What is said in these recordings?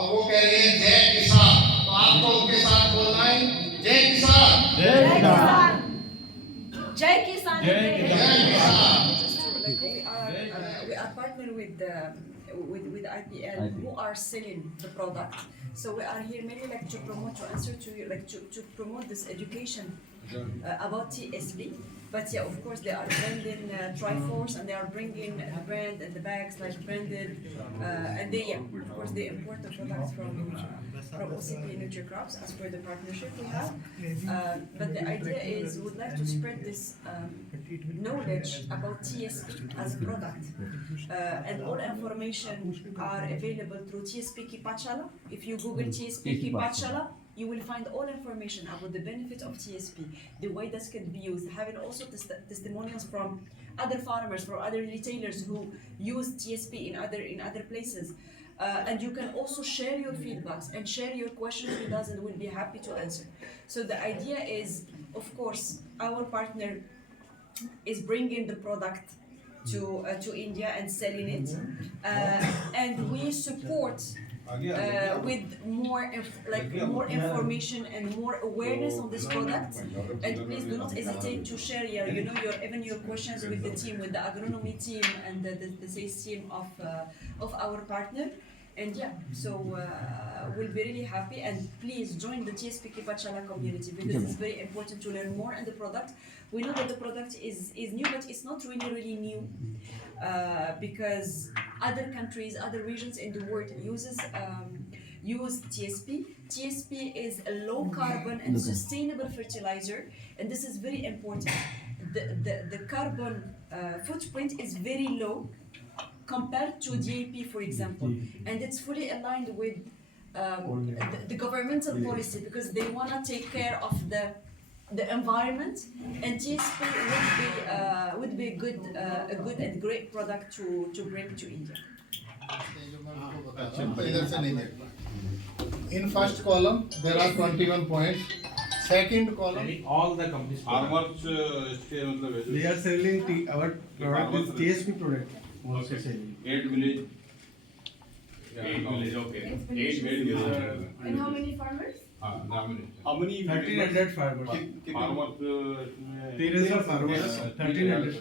अब वो कह रहे हैं जय किसान, तो आपको उनके साथ बोलना है जय किसान। जय किसान। Jai Kisan. Jai Kisan. Like we are partner with IPL who are selling the product. So we are here mainly like to promote, to answer to you, like to promote this education about TSP. But yeah, of course they are branding Triforce, and they are bringing the brand and the bags like branded, and they of course they import the products from OCP NutriCrops as per the partnership we have. But the idea is we would like to spread this knowledge about TSP as a product, and all information are available through TSP Ki Pathshala. If you Google TSP Ki Pathshala, you will find all information about the benefit of TSP, the way that can be used, having also testimonials from other farmers, from other retailers who use TSP in other places. And you can also share your feedbacks and share your questions with us, and we'll be happy to answer. So the idea is, of course, our partner is bringing the product to India and selling it, and we support with more more information and more awareness on this product. And please do not hesitate to share your even your questions with the team, with the agronomy team and the sales team of our partner. And yeah, so we'll be really happy, and please join the TSP Ki Pathshala community, because it's very important to learn more on the product. We know that the product is new, but it's not really new, because other countries, other regions in the world use TSP. TSP is a low carbon and sustainable fertilizer, and this is very important. The carbon footprint is very low compared to DAP, for example, and it's fully aligned with the governmental policy, because they want to take care of the environment, and TSP would be a good and great product to bring to India. In first column there are 21 points. Second column, all the companies. Farmers इसके मतलब They are selling our product is TSP product. Also selling. 8 village. 8 village, okay. 8 villages are. And how many farmers? हाँ nominate. How many? 1300 farmers. Farmers 1300 farmers. 1300.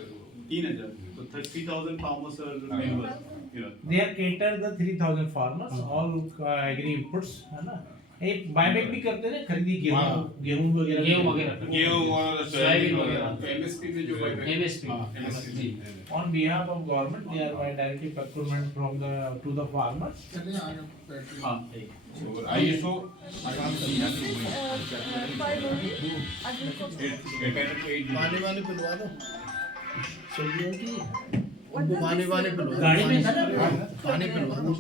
3,000. So 30,000 farmers are members. Yeah. They are cater the 3,000 farmers, all agri inputs, है ना? एक buyback भी करते हैं, खरीदी गेहूं वगैरह गेहूं और सोयाबीन वगैरह MSP में जो MSP on behalf of government, they are by directly procurement from to the farmers. ISO पानी पिलवा दो, सब्जियों की उनको पानी पिलवा दो, गाड़ी में था ना, पानी पिलवा दो।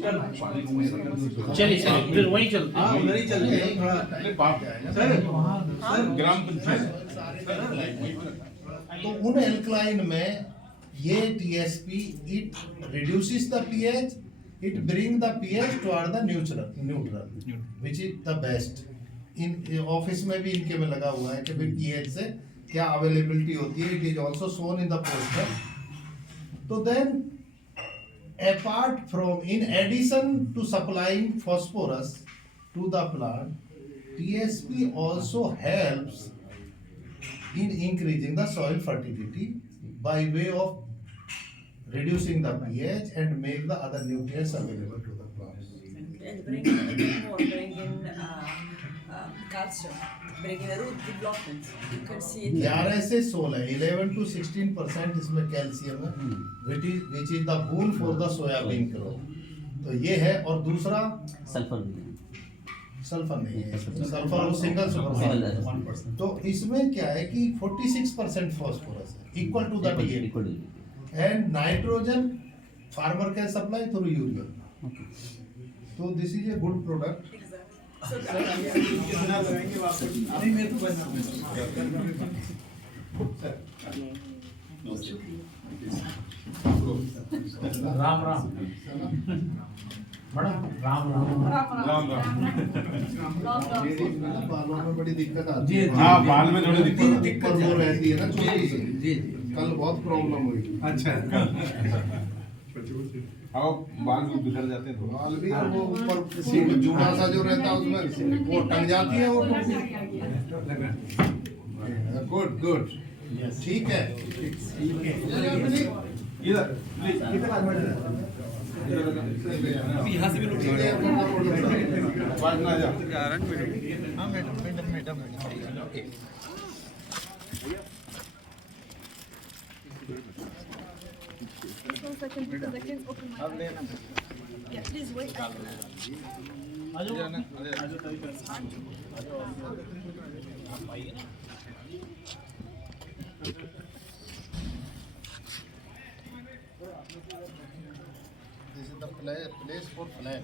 चलिए उधर वहीं चलते हैं। उधर ही चल रहे हैं थोड़ा। सर ग्राम पंचायत. तो उन एल्कलाइन में ये TSP it reduces the pH, it bring the pH toward the neutral, which is the best. In office में भी इनके में लगा हुआ है कि भाई pH से क्या अवेलेबिलिटी होती है, it is also shown in the poster. तो then apart from, in addition to supplying phosphorus to the plant, TSP also helps in increasing the soil fertility by way of reducing the pH and make the other nutrients available to the plants. And bringing calcium, bringing root development. You can see it. 11 से 16, 11 to 16% इसमें calcium है, which is the boon for the soybean crop. तो ये है, और दूसरा sulphur नहीं है, सल्फर वो सिंगल सुपर. तो इसमें क्या है कि 46% फॉस्फोरस है, equal to the DAP, and nitrogen farmer can supply through urea. तो this is a good product. Ram Ram madam, Ram Ram. बालों में बड़ी दिक्कत आती है. हाँ बाल में थोड़ी दिक्कत. पर वो रहती है ना छोटी सी. कल बहुत प्रॉब्लम हुई. अच्छा अब बाल भी बिखर जाते हैं थोड़ा। बाल भी और वो ऊपर सीट जूड़ा सा जो रहता है उसमें वो टंग जाती है वो गुड गुड ठीक है इधर यहाँ से भी लोग आवाज ना जा। हाँ madam Just 1 second because I can't open my eyes. Yeah, please wait. This is the place for flag.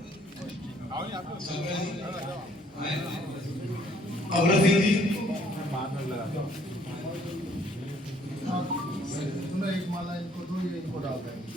तूने एक माला इनको दो ये इनको डाल देंगे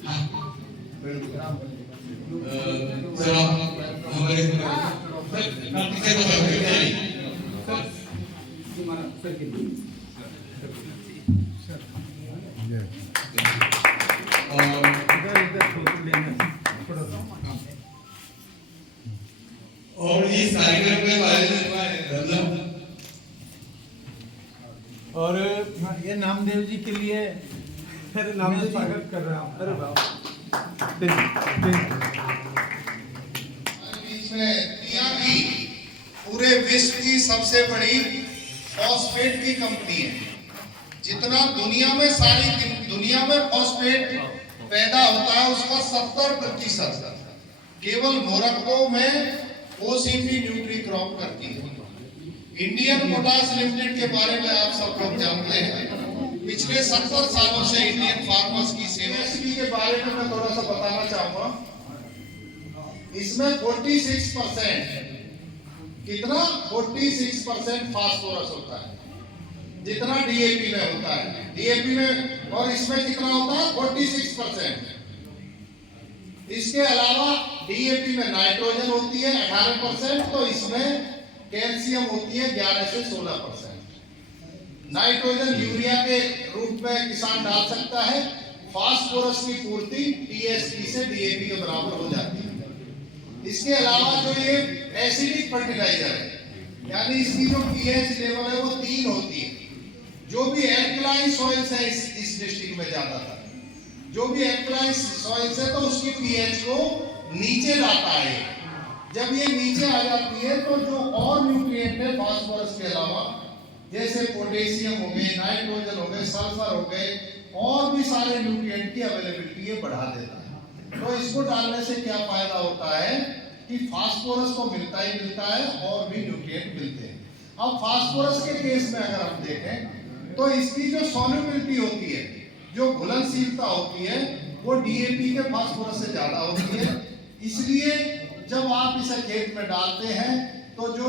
और इस कार्यक्रम में और ये नामदेव जी के लिए अरे नाम से स्वागत कर रहा हूँ। अरे बीच में दुनिया की पूरे विश्व की सबसे बड़ी फॉस्फेट की कंपनी है। जितना दुनिया में दुनिया में फॉस्फेट पैदा होता है उसका 70% केवल मोरक्को में ओसीपी न्यूट्री क्रॉप करती है। इंडियन पोटाश लिमिटेड के बारे में आप सब लोग जानते हैं। पिछले 70 सालों से इंडियन फार्मर्स की सेवा के बारे में मैं थोड़ा सा बताना चाहूंगा। इसमें 46% कितना 46% फास्फोरस होता है जितना डीएपी में होता है। डीएपी में और इसमें कितना होता है 46%। इसके अलावा डीएपी में नाइट्रोजन होती है 18%, तो इसमें कैल्शियम होती है 11 से 16%। नाइट्रोजन यूरिया के रूप में किसान डाल सकता है। फास्फोरस की पूर्ति टीएसपी से डीएपी के बराबर हो जाती है। इसके अलावा जो ये एसिडिक फर्टिलाइजर है यानी इसकी जो पीएच लेवल है वो 3 होती है। जो भी एल्कलाइन सॉइल्स है इस डिस्ट्रिक्ट में ज्यादातर जो भी एल्कलाइन सॉइल्स है तो उसकी पीएच को नीचे लाता है। जब ये नीचे आ जाती है तो जो और न्यूट्रिएंट है फास्फोरस के अलावा जैसे पोटेशियम हो गए, नाइट्रोजन हो गए, सल्फर हो गए, और भी सारे न्यूट्रिएंट की अवेलेबिलिटी ये बढ़ा देता है। तो इसको डालने से क्या फायदा होता है कि फास्फोरस तो मिलता ही मिलता है और भी न्यूट्रिएंट मिलते हैं। अब फास्फोरस के केस में अगर हम देखें तो इसकी जो सॉल्युबिलिटी होती है, जो घुलनशीलता होती है, वो डीएपी के फास्फोरस से ज्यादा होती है। इसलिए जब आप इसे खेत में डालते हैं तो जो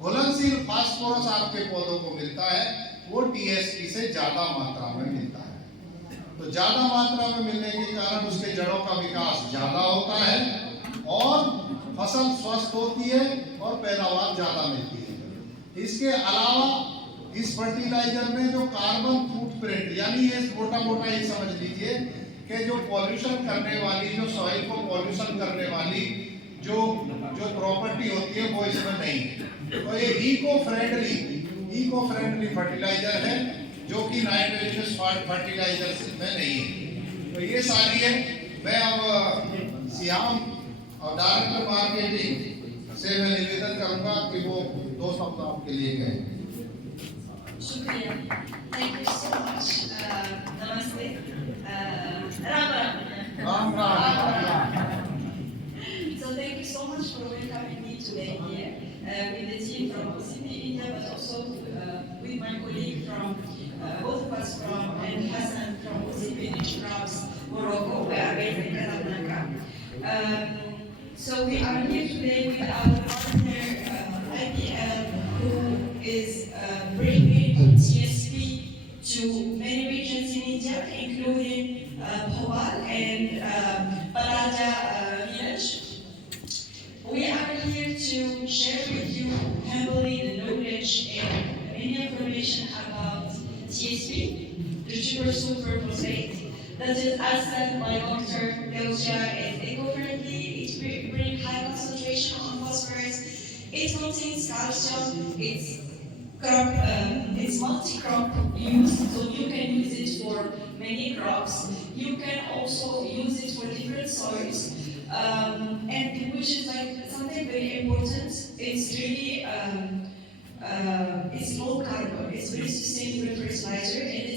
घुलनशील फास्फोरस आपके पौधों को मिलता है वो टीएसपी से ज्यादा मात्रा में मिलता है। तो ज्यादा मात्रा में मिलने के कारण उसके जड़ों का विकास ज्यादा होता है और फसल स्वस्थ होती है और पैदावार ज्यादा मिलती है। इसके अलावा इस फर्टिलाइजर में जो कार्बन फुटप्रिंट यानी ये मोटा ये समझ लीजिए कि जो पॉल्यूशन करने वाली, जो सॉइल को पॉल्यूशन करने वाली जो प्रॉपर्टी होती है वो इसमें नहीं है। तो ये इको फ्रेंडली फर्टिलाइजर है जो कि नाइट्रोजनस फर्टिलाइजर में नहीं है। तो ये सारी है। मैं अब श्याम और डायरेक्टर मार्केटिंग से मैं निवेदन करूंगा कि वो 2 शब्द आपके लिए कहें। शुक्रिया, थैंक यू सो मच। नमस्ते, Ram Ram. So thank you so much for welcoming me today here with the team from OCP India, but also with my colleague from both of us from and Hassan from OCP Rich Crops Morocco. We are based in Casablanca. So we are here today with our partner IPL, who is bringing TSP to many regions in India, including Bhopal and Balaja village. We are here to share with you humbly the knowledge and any information about TSP, the super phosphate, that is, as said by Dr. Delcia, is eco-friendly, it brings high concentration on phosphorus, it contains calcium, it's multi-crop use, so you can use it for many crops. You can also use it for different soils, and which is like something very important. It's really it's low carbon. It's very sustainable fertilizer, and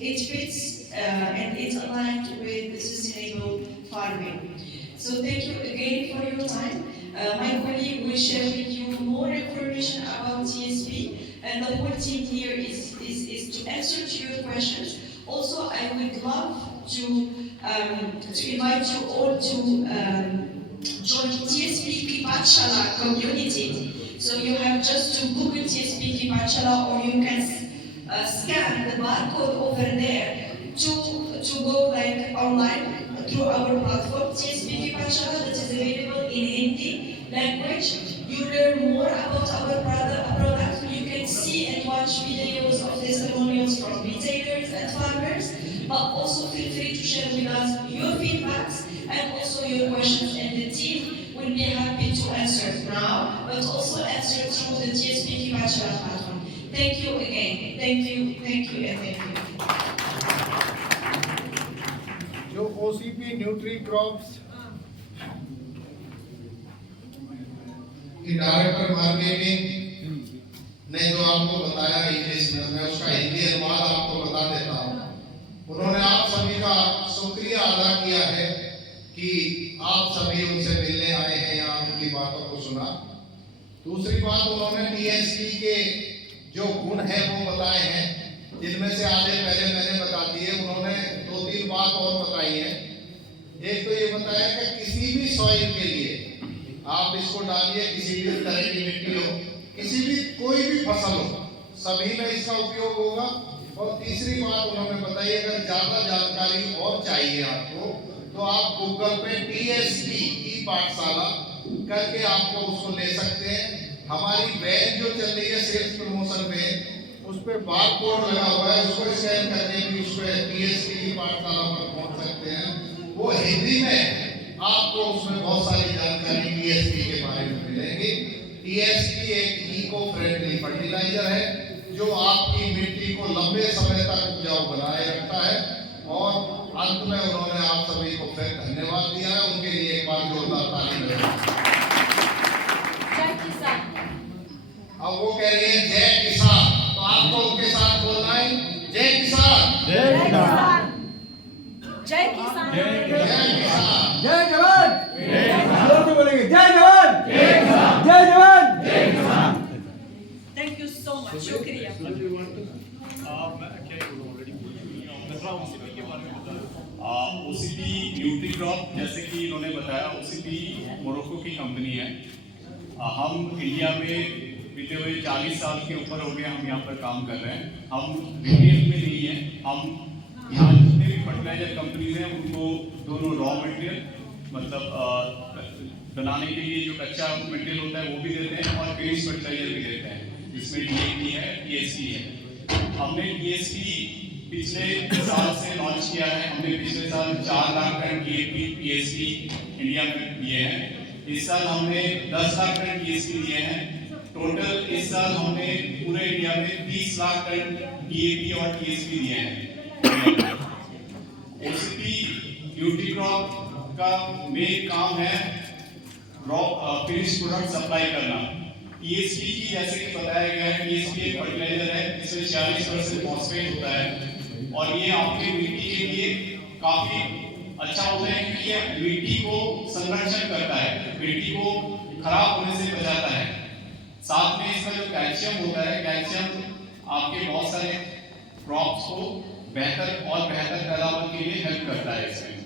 it fits and it's aligned with sustainable farming. So thank you again for your time. My colleague will share with you more information about TSP, and the whole team here is to answer to your questions. Also, I would love to invite you all to join TSP Pathshala community. So you have just to Google TSP Pathshala, or you can scan the barcode over there to go like online through our platform TSP Pathshala that is available in Hindi language. You learn more about our product. You can see and watch videos of testimonials from retailers and farmers, but also feel free to share with us your feedbacks and also your questions, and the team will be happy to answer now, but also answer through the TSP Pathshala platform. Thank you again. Thank you, and thank you. जो OCP nutri crops की director marketing ने जो आपको बताया English में, मैं उसका हिंदी अनुवाद आपको बता देता हूँ। उन्होंने आप सभी का शुक्रिया अदा किया है कि आप सभी उनसे मिलने आए हैं, यहाँ उनकी बातों को सुना। दूसरी बात, उन्होंने TSP के जो गुण हैं वो बताए हैं, जिनमें से आधे पहले मैंने बता दिए। उन्होंने 2-3 बात और बताई है। एक तो ये बताया कि किसी भी सॉइल के लिए आप इसको डालिए, किसी भी तरह की मिट्टी हो, किसी भी कोई भी फसल हो, सभी में इसका उपयोग होगा। और तीसरी बात उन्होंने बताई, अगर ज्यादा जानकारी और चाहिए आपको तो आप गूगल पे TSP की पाठशाला करके आपको उसको ले सकते हैं। हमारी वैन जो चल रही है सेल्स प्रमोशन में, उस पर बार कोड लगा हुआ है, उसको स्कैन करके भी उस पर TSP की पाठशाला पर पहुंच सकते हैं। वो हिंदी में आपको उसमें बहुत सारी जानकारी TSP के बारे में मिलेगी। TSP एक इको फ्रेंडली फर्टिलाइजर है जो आपकी मिट्टी को लंबे समय तक उपजाऊ बनाए रखता है। और अंत में उन्होंने आप सभी को फिर धन्यवाद दिया है, उनके लिए एक बार जोरदार ताली बजाएं। जय किसान। अब वो कह रही है जय किसान, तो आपको उनके साथ बोलना है जय किसान, जय किसान, जय किसान, जय किसान, जय जवान, जोर से बोलेंगे जय जवान, जय किसान, जय जवान, जय किसान। Thank you so much. शुक्रिया। OCP न्यूट्री क्रॉप, जैसे कि इन्होंने बताया, OCP मोरक्को की कंपनी है। हम इंडिया में बीते हुए 40 साल के ऊपर हो गए हम यहाँ पर काम कर रहे हैं। हम रिटेल में नहीं हैं, हम यहाँ जितने भी फर्टिलाइजर कंपनीज हैं उनको दोनों रॉ मटेरियल मतलब बनाने के लिए जो कच्चा मटेरियल होता है वो भी देते हैं और फिनिश फर्टिलाइजर भी देते हैं, जिसमें DAP है, TSP है। हमने TSP पिछले साल से लॉन्च किया है। हमने पिछले साल 4 lakh ton DAP TSP India में दिए हैं। इस साल हमने 10 लाख टन TSP दिए हैं। टोटल इस साल हमने पूरे इंडिया में 30 लाख टन DAP और TSP दिए हैं। OCP न्यूट्री क्रॉप का मेन काम है रॉ फिनिश प्रोडक्ट सप्लाई करना। TSP की जैसे कि बताया गया है, TSP एक फर्टिलाइजर है जिसमें 40% फॉस्फेट होता है और ये आपके मिट्टी के लिए काफी अच्छा होता है क्योंकि ये मिट्टी को संरक्षण करता है, मिट्टी को खराब होने से बचाता है। साथ में इसका जो कैल्शियम होता है, कैल्शियम आपके बहुत सारे क्रॉप्स को बेहतर और बेहतर पैदावार के लिए हेल्प करता है इसमें।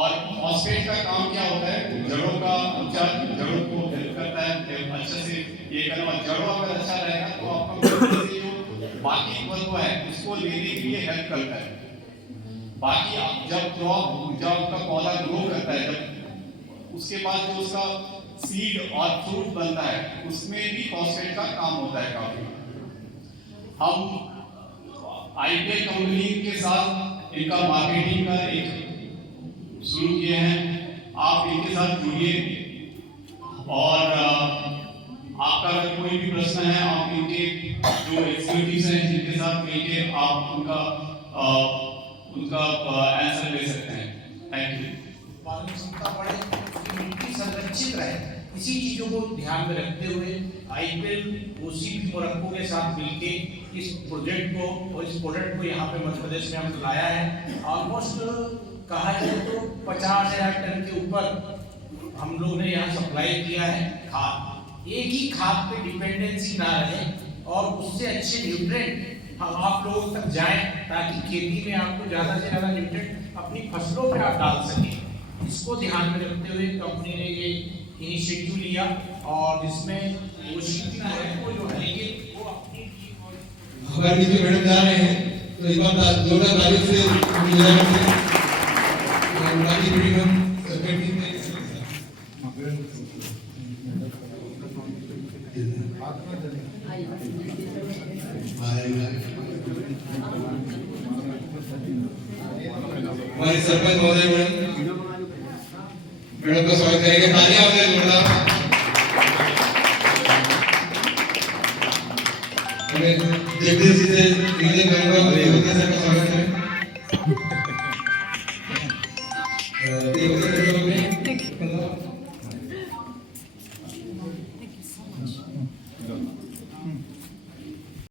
और फॉस्फेट का काम क्या होता है, जड़ों का उपचार, जड़ों को हेल्प करता है अच्छे से ये करना। जड़ों अगर अच्छा रहेगा तो आपका जो बाकी तत्व है उसको लेने के लिए हेल्प करता है। बाकी जब आपका पौधा ग्रो करता है, जब उसके बाद जो उसका सीड और फ्रूट बनता है उसमें भी फॉस्फेट का काम होता है काफी। हम IPL कंपनी के साथ इनका मार्केटिंग का एक शुरू किए हैं। आप इनके साथ जुड़िए और आपका अगर कोई भी प्रश्न है आप इनके जो एग्जीक्यूटिव्स हैं जिनके साथ मिलके आप उनका आंसर ले सकते हैं। Thank you. उत्पादन क्षमता बढ़े, उसकी मिट्टी संरक्षित रहे, इसी चीजों को ध्यान में रखते हुए आईपीएल ओसीपी मोरक्को के साथ मिलके इस प्रोजेक्ट को और इस प्रोडक्ट को यहाँ पे मध्य प्रदेश में हमने लाया है। ऑलमोस्ट कहा जाए तो 50,000 टन के ऊपर हम लोग ने यहाँ सप्लाई किया है खाद। एक ही खाद पे डिपेंडेंसी ना रहे और उससे अच्छे न्यूट्रिएंट हम आप लोगों तक जाएं ताकि खेती में आपको ज़्यादा से ज़्यादा न्यूट्रिएंट अपनी फसलों पे आप डाल सकें। इसको ध्यान में रखते हुए कंपनी ने ये इनिशिएटिव लिया और इसमें ओसीपी को जो है ये वो अपनी हमारे बीच में मैडम जा रहे हैं तो एक बार जोरदार तारीफ से विदाई करते हैं। बाकी मीटिंग हम कंटिन्यू करेंगे। हमारे सरपंच महोदय मैडम का स्वागत करेंगे। तालियां आपके जोरदार। हमें जगदीश जी से रीजन करूंगा सर का स्वागत करें।